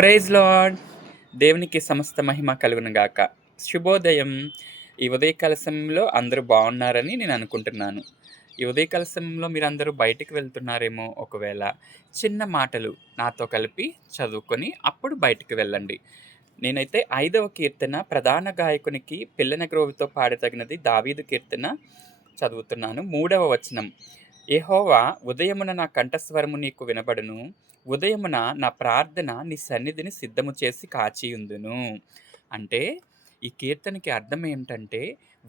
Praise lord. దేవునికి సమస్త మహిమ కలుగునుగాక. శుభోదయం. ఈ ఉదయకాల సమయంలో అందరూ బాగున్నారని నేను అనుకుంటున్నాను. ఈ ఉదయకాల సమయంలో మీరందరూ బయటికి వెళ్తున్నారేమో ఒకవేళ. చిన్న మాటలు నాతో కలిపి చదువుకొని అప్పుడు బయటికి వెళ్ళండి. నేనైతే 5వ కీర్తన ప్రధాన గాయకునికి పిల్లన గ్రోవితో పాడదగినది దావీదు కీర్తన చదువుతున్నాను. 3వ వచనం. యెహోవా, ఉదయమున నా కంఠస్వరము నీకు వినబడును. ఉదయమున నా ప్రార్థన నీ సన్నిధిని సిద్ధము చేసి కాచియుందును. అంటే ఈ కీర్తనకి అర్థం ఏంటంటే,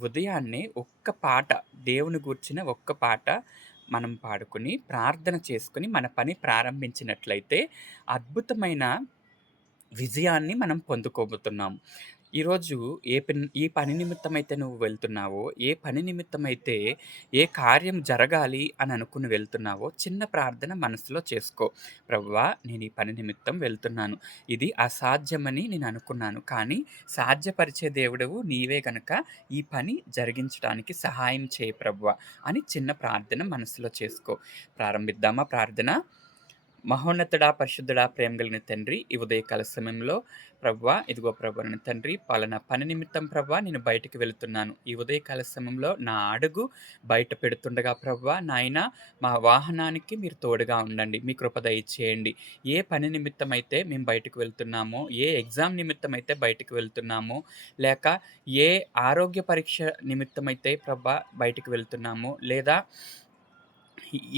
ఉదయాన్నే ఒక్క పాట, దేవుని గూర్చిన ఒక్క పాట మనం పాడుకొని, ప్రార్థన చేసుకొని మన పని ప్రారంభించినట్లయితే అద్భుతమైన విజయాన్ని మనం పొందుకోబోతున్నాం. ఈరోజు ఈ పని నిమిత్తమైతే నువ్వు వెళ్తున్నావో, ఏ పని నిమిత్తమైతే ఏ కార్యం జరగాలి అని అనుకుని వెళ్తున్నావో, చిన్న ప్రార్థన మనసులో చేసుకో. ప్రభువా, నేను ఈ పని నిమిత్తం వెళ్తున్నాను. ఇది అసాధ్యమని నేను అనుకున్నాను. కానీ సాధ్యపరిచే దేవుడవు నీవే గనక ఈ పని జరిగించడానికి సహాయం చేయి ప్రభువా అని చిన్న ప్రార్థన మనసులో చేసుకో. ప్రారంభిద్దామా ప్రార్థన? మహోన్నతుడా, పరిశుద్ధుడా, ప్రేమ కలిగిన తండ్రి, ఈ ఉదయకాల సమయంలో ప్రభువా, ఇదిగో ప్రభువా నా తండ్రి, పలానా పని నిమిత్తం ప్రభువా నేను బయటికి వెళుతున్నాను. ఈ ఉదయకాల సమయంలో నా అడుగు బయట పెడుతుండగా ప్రభువా నాయనా, మా వాహనానికి మీరు తోడుగా ఉండండి. మీ కృప దయచేయండి. ఏ పని నిమిత్తం అయితే మేము బయటకు వెళ్తున్నామో, ఏ ఎగ్జామ్ నిమిత్తం అయితే బయటకు వెళ్తున్నామో, లేక ఏ ఆరోగ్య పరీక్ష నిమిత్తమైతే ప్రభువా బయటికి వెళ్తున్నామో, లేదా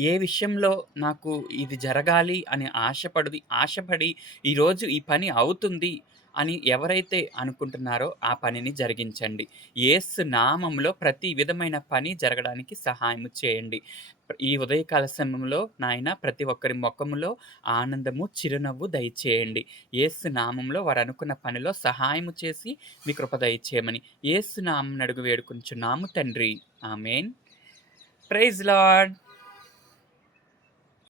ఏ విషయంలో నాకు ఇది జరగాలి అని ఆశపడి ఈరోజు ఈ పని అవుతుంది అని ఎవరైతే అనుకుంటున్నారో ఆ పనిని జరిగించండి. యేసు నామములో ప్రతి విధమైన పని జరగడానికి సహాయము చేయండి. ఈ ఉదయకాల సమయంలో నాయన ప్రతి ఒక్కరి మొఖములో ఆనందము, చిరునవ్వు దయచేయండి. యేసు నామములో వారు అనుకున్న పనిలో సహాయము చేసి మీ కృప దయచేయమని యేసు నామమున అడుగు వేడుకొనుచున్నాము తండ్రి. ఆమేన్. Praise lord.